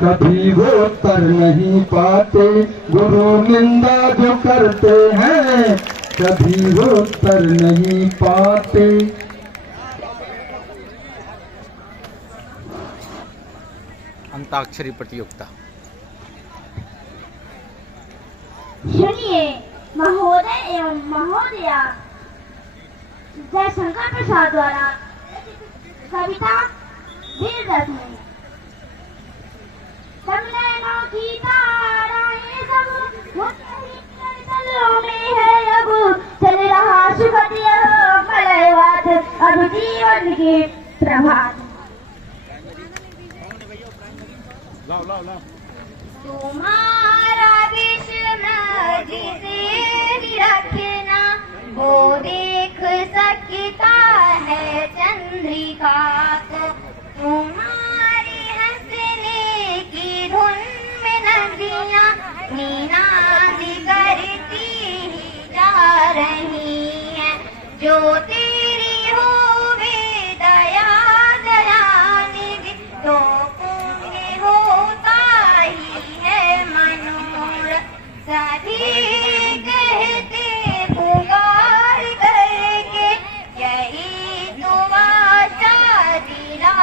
कभी वो उत्तर नहीं पाते। गुरु निंदा जो करते हैं कभी वो उत्तर नहीं पाते। अंताक्षरी प्रतियोगिता। सुनिए महोदय एवं महोदया जयशंकर प्रसाद द्वारा कविता वीर रस में। सब नैनों की ताराएं सब मुत्तहिदों में है अब, चल रहा सुखद यह मलयवाद अब जीवन के प्रभात। तुम्हारा विस्मय जिसे रखना वो देख सकता है चंद्रिका को। तुम्हारी हंसने की धुन में नदियाँ नीनाद करती ही जा रही हैं। जो तेरी हो वे दया दयानिधि तो पुण्य होता ही है मनोरथ। सभी कहते पुकार करके यही तो आशा दिला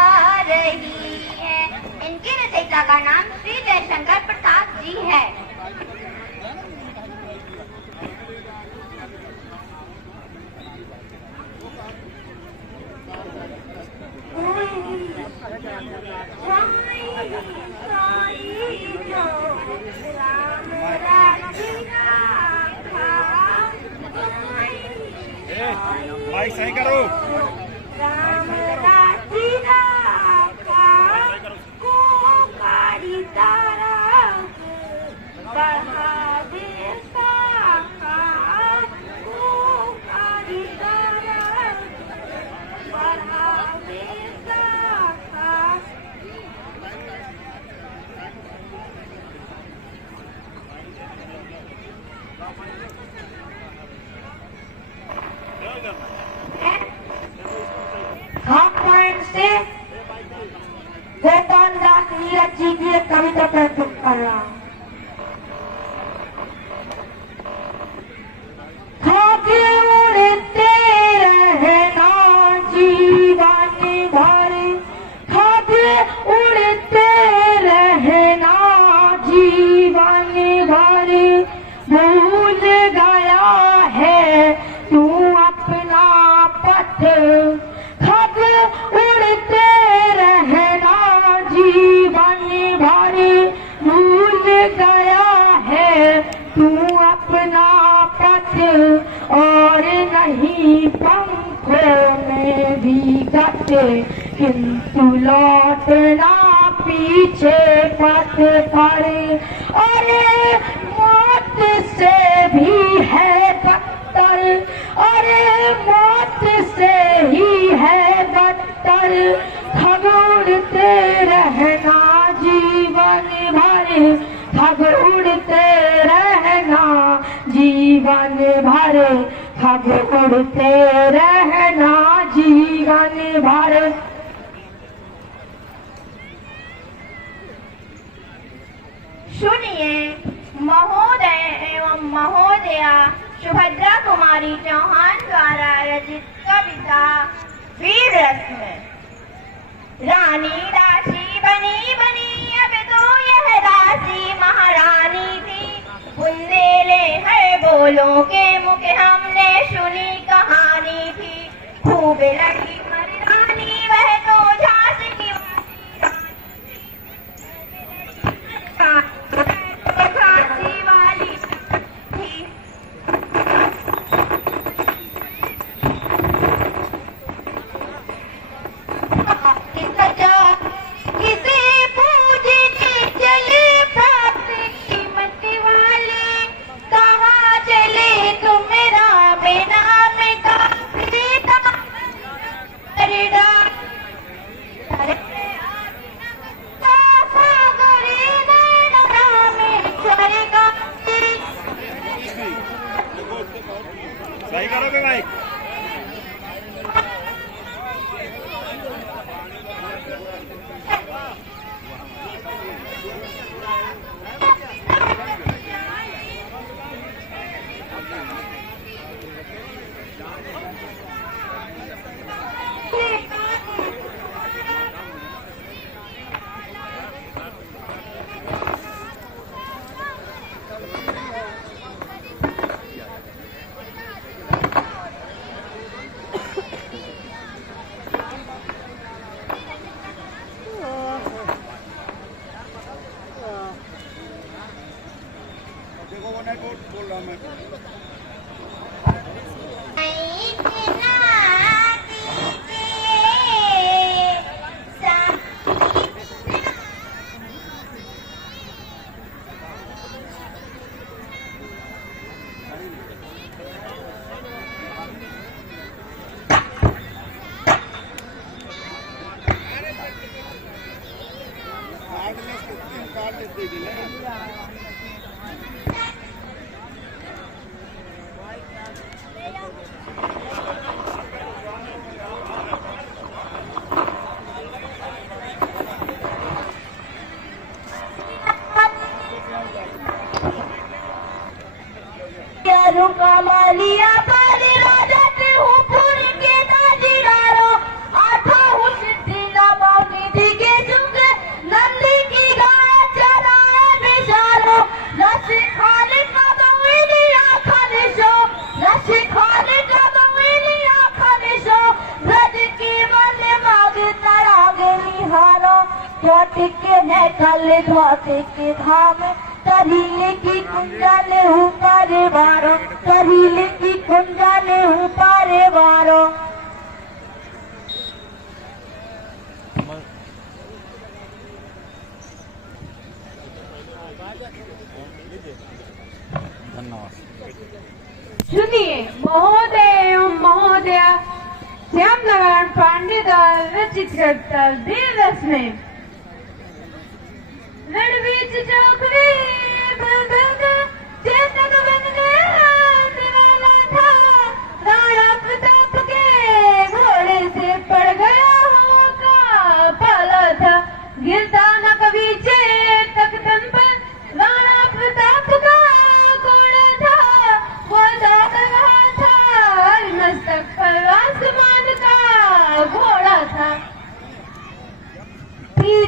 रही है। इनके रचयिता का नाम श्री जयशंकर प्रसाद जी है। माइक सही करो। से गोपाल दास नीरज जी की एक कविता प्रस्तुत कर रहा हूँ। खाके उड़ते रहना जीवन भर, खाके उड़ते रहना जीवन भर, भूल गया है तू अपना पथ। खाके उड़ते रहना जीवन भर, भूल गया है तू अपना पथ। और नहीं पंखों में भी गते किंतु लौटना पीछे पथ पर। अरे मौत से भी है बदतर, अरे मौत से ही है बदतर, खग उड़ते रहना जीवन भर, खग उड़ते रहना जीवन भर, खग उड़ते रहना जीवन भर। सुनिए महोदय एवं महोदया सुभद्रा कुमारी चौहान द्वारा रचित कविता वीर रस में। रानी दासी बनी बनी अब तो यह दासी महारानी थी, बुंदेले है बोलों के मुख हमने सुनी कहानी थी। खूब लगी मर्दानी वह तो झांसी की झांसी वाली थी। किसे पूजने चले प्राप्त कीमत वाले, कहाँ चले तुम राम नाम का पिता। मालिया पाली राजते हूँ पूरी के दाजीदारो आठा हूँ सिद्धिला बागी दिगे जुगे नंदी की गाय चराए बिचारो लस्सी खाने का दो इलिया खाने शो लस्सी खाने का दो इलिया खाने शो रज की मन माग तरागे निहारो धोती के न कल धोती के धाम तरीले की कुंजाले ऊपरे बारो तरीले की कुंजाले ऊपरे बारो। धन्यवाद। सुनिए महोदय एवं महोदया श्याम नारायण पांडे द्वारा रचित कविता वीर रस में रणवीर चौकड़ी चेतक बन गया दिवाला था राणा प्रताप के घोड़े से पड़ गया होगा पाला था गिरता न कभी चेतक तन पर राणा प्रताप का घोड़ा था वो दौड़ रहा था मस्तक पर आसमान का घोड़ा था।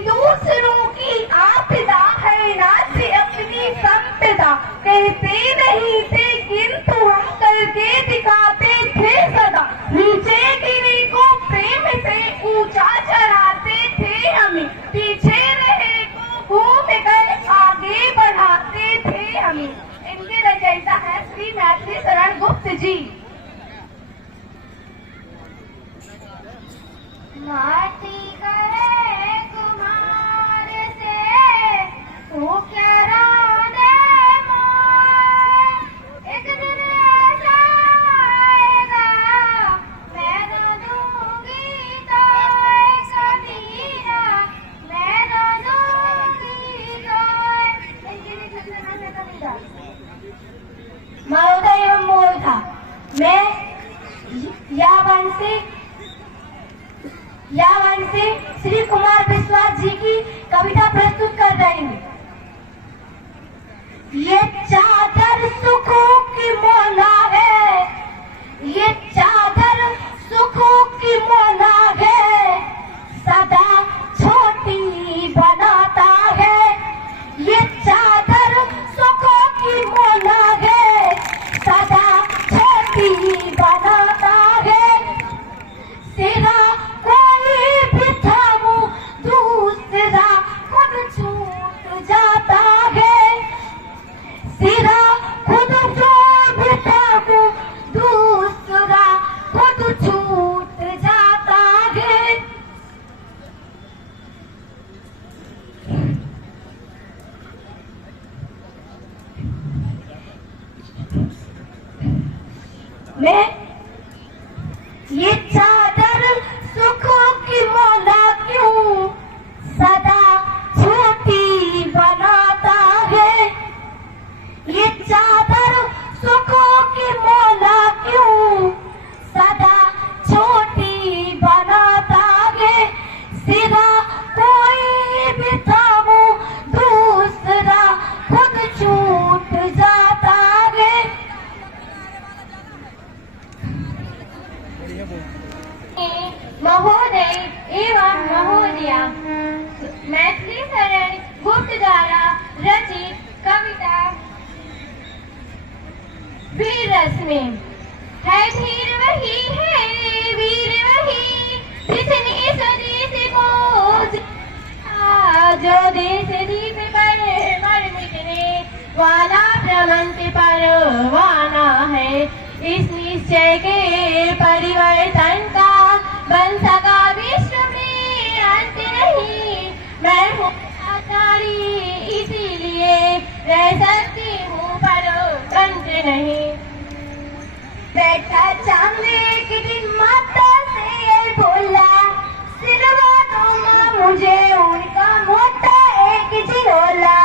दूसरों की आपदा है नासी अपनी संपदा कहते नहीं थे किंतु हम करके दिखाते थे सदा नीचे गिरे को प्रेम से ऊंचा चढ़ाते थे हमें पीछे रहे को घूम गए आगे बढ़ाते थे हमें। इनके रचयिता है श्री मैथिली शरण गुप्त जी। माटी करे कुमार से तू क्या रोने मोर एक दिन ऐसा आएगा मैं न दूंगी तो कबीरा मैं न दूंगी तो महोदय मोर था मैं यावंशी श्री कुमार विश्वास जी की कविता प्रस्तुत कर रही हूँ। ये चादर सुखों की मोना है ये चादर सुखों की मोना है सदा छोटी बनाता है ये चादर सुखों की मोना है सदा छोटी बनाता है सिरा कोई भी थामो दूसरा खुद छूट जाता है सिरा खुद जो भी थामो दूसरा खुद छूट जाता है। मैं ये चादर सुखों की मोला क्यों सदा छोटी बनाता है ये चादर सुखों की मोला क्यों सदा छोटी बनाता है सिरा कोई भी थामो दूसरा खुद छूट जाता है। महोदय एवं महोदया मैथिली शरण गुप्त द्वारा रचित कविता वीर रस में है धीर वही है वीर वही जिसने स्वदेश को जो देश दीप पर मर मिटने वाला भ्रमंत परवाना है। इस निश्चय के परिवर्तन का बन सका विश्व में अंत नहीं। मैं हूँ आचारी इसीलिए रह सकती हूँ पर अंत नहीं। बैठा चांद एक दिन माता से ये बोला, सिलवा दो माँ मुझे उनका मोटा एक झिरोला।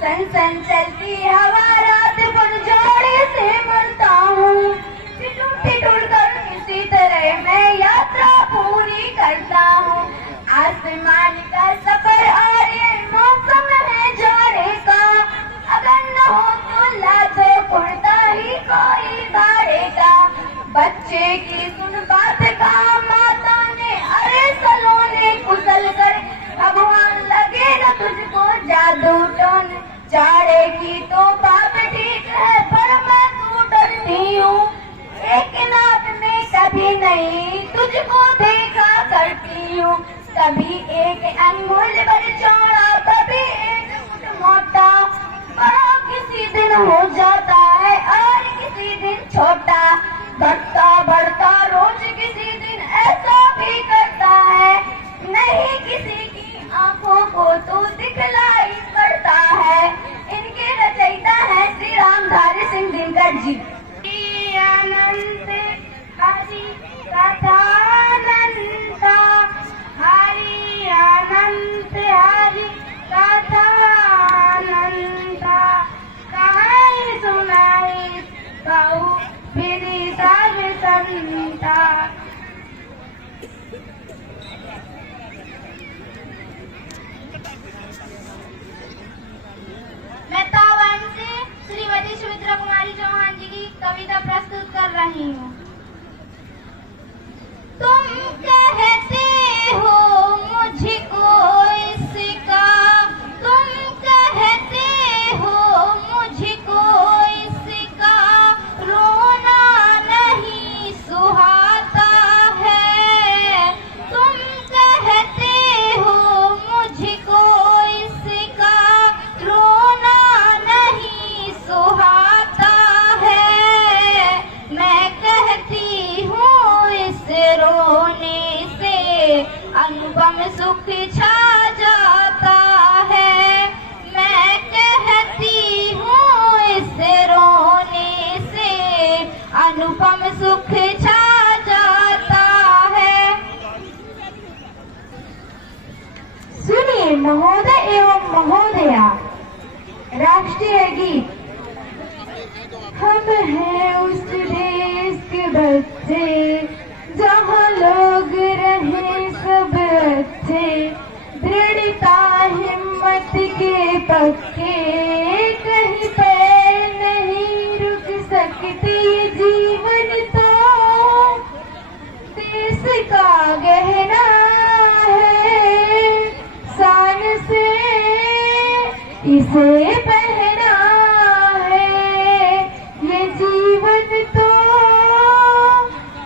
सन सन चलती हवा रात भर जोड़े से मरता हूँ। ठिठुर कर किसी तरह मैं यात्रा पूरी करता हूँ। आसमान का सफर और ये मौसम है जोड़े का। अगर न हो तो लाजो कुर्ता ही कोई गाड़ेगा। बच्चे की सुन बात का माता ने अरे सलोने कुशल कर। भगवान लगेगा तुझको जादू टोन चाड़े की तो बात ठीक है पर मैं तू डरती हूँ। एक नाप में कभी नहीं तुझको देखा करती हूँ। कभी एक अंगुल भर चौड़ा कभी एक फुट मोटा। बड़ा किसी दिन हो जाता है और किसी दिन छोटा। बढ़ता बढ़ता रोज किसी दिन ऐसा भी करता है। नहीं किसी की आंखों को तो दिखलाई पड़ता है। इनके रचयिता है श्री रामधारी सिंह दिनकर जी। अनंत हरि कथानंता, हरि अनंत हरि कथानंता। कहानी सुनाई कहू विधि सब संता। मैं तावान से श्रीमती सुमित्रा कुमारी चौहान जी की कविता प्रस्तुत कर रही हूँ। तुम कहते हो मुझको इसका, तुम कहते हो मुझको इसका रोना नहीं सुहाता है। तुम कहते हो मुझको इसका रोना नहीं सुहाता है। मैं कहती हूँ इस रोने से अनुपम सुख छा जाता है। मैं कहती हूँ इस रोने से अनुपम सुख छा जाता है। सुनिए महोदय एवं महोदया, राष्ट्रीय गीत। हम हैं उस देश के बच्चे जहाँ लोग रहे सब अच्छे। दृढ़ता हिम्मत के पक्के कहीं पैर नहीं रुक सकते। जीवन तो देश का गहना है, शान से इसे पहना है। ये जीवन तो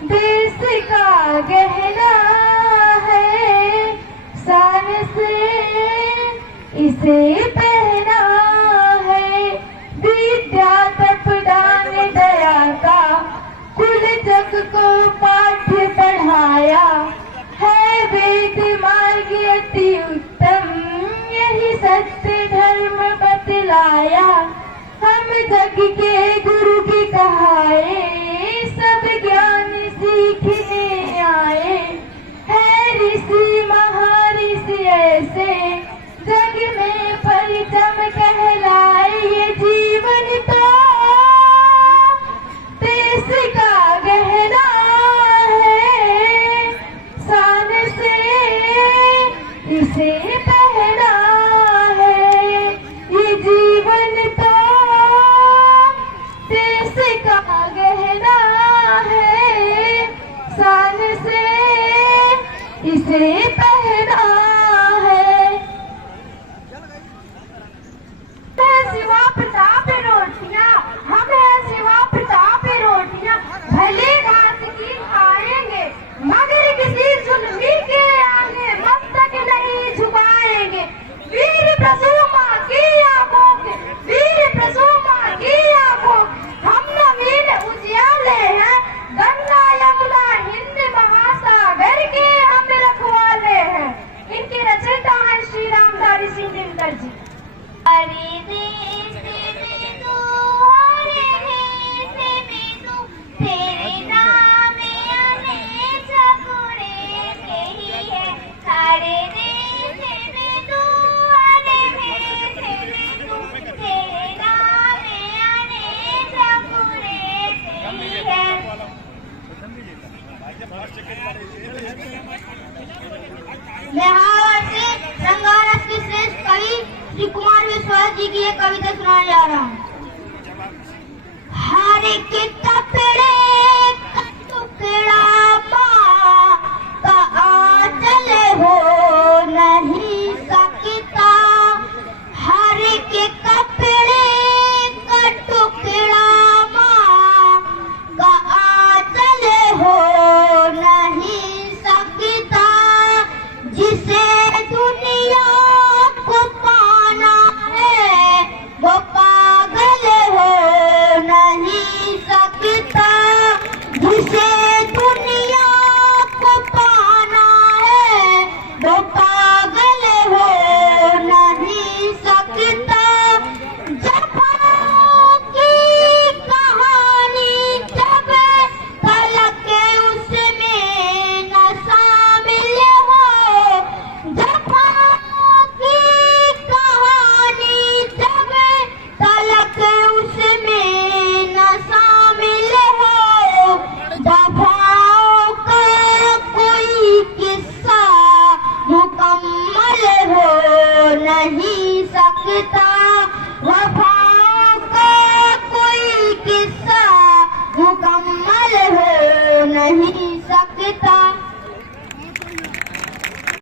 देश का गहना है, शान से इसे पहना है। विद्या तप दान दया का कुल जग को पाठ पढ़ाया है। वेद मार्ग अति उत्तम यही सत्य धर्म बतलाया। हम जग के गुरु की कहाए सब ज्ञान सीखने आए। है ऋषि महर्षि ऐसे जग में परिचम कहलाए। ये जीवन तो देश का गहना है, शान से इसे पहना है। ये जीवन तो देश का गहना है, शान से इसे पहना है। शंकर जी। मैं हावड़ से रंगारस के श्रेष्ठ कवि श्री कुमार विश्वास जी की एक कविता सुनाने जा रहा हूँ। हर के कपड़े का टुकड़ा माँ का आंचल हो नहीं सकता, हर के कपड़े का टुकड़ा माँ का आंचल हो नहीं सकता, जिसे दुनिया को पाना है वो पागल हो नहीं सकता, जिसे दुनिया को पाना है वो पागल हो नहीं सकता। जफ़ा की कहानी जब तलक उसमें न शामिल हो, जफ़ा की कहानी जब तलक उसमें न शामिल हो, वफ़ाओं का कोई किस्सा मुकम्मल हो नहीं सकता, वफ़ाओं का कोई किस्सा मुकम्मल हो नहीं सकता।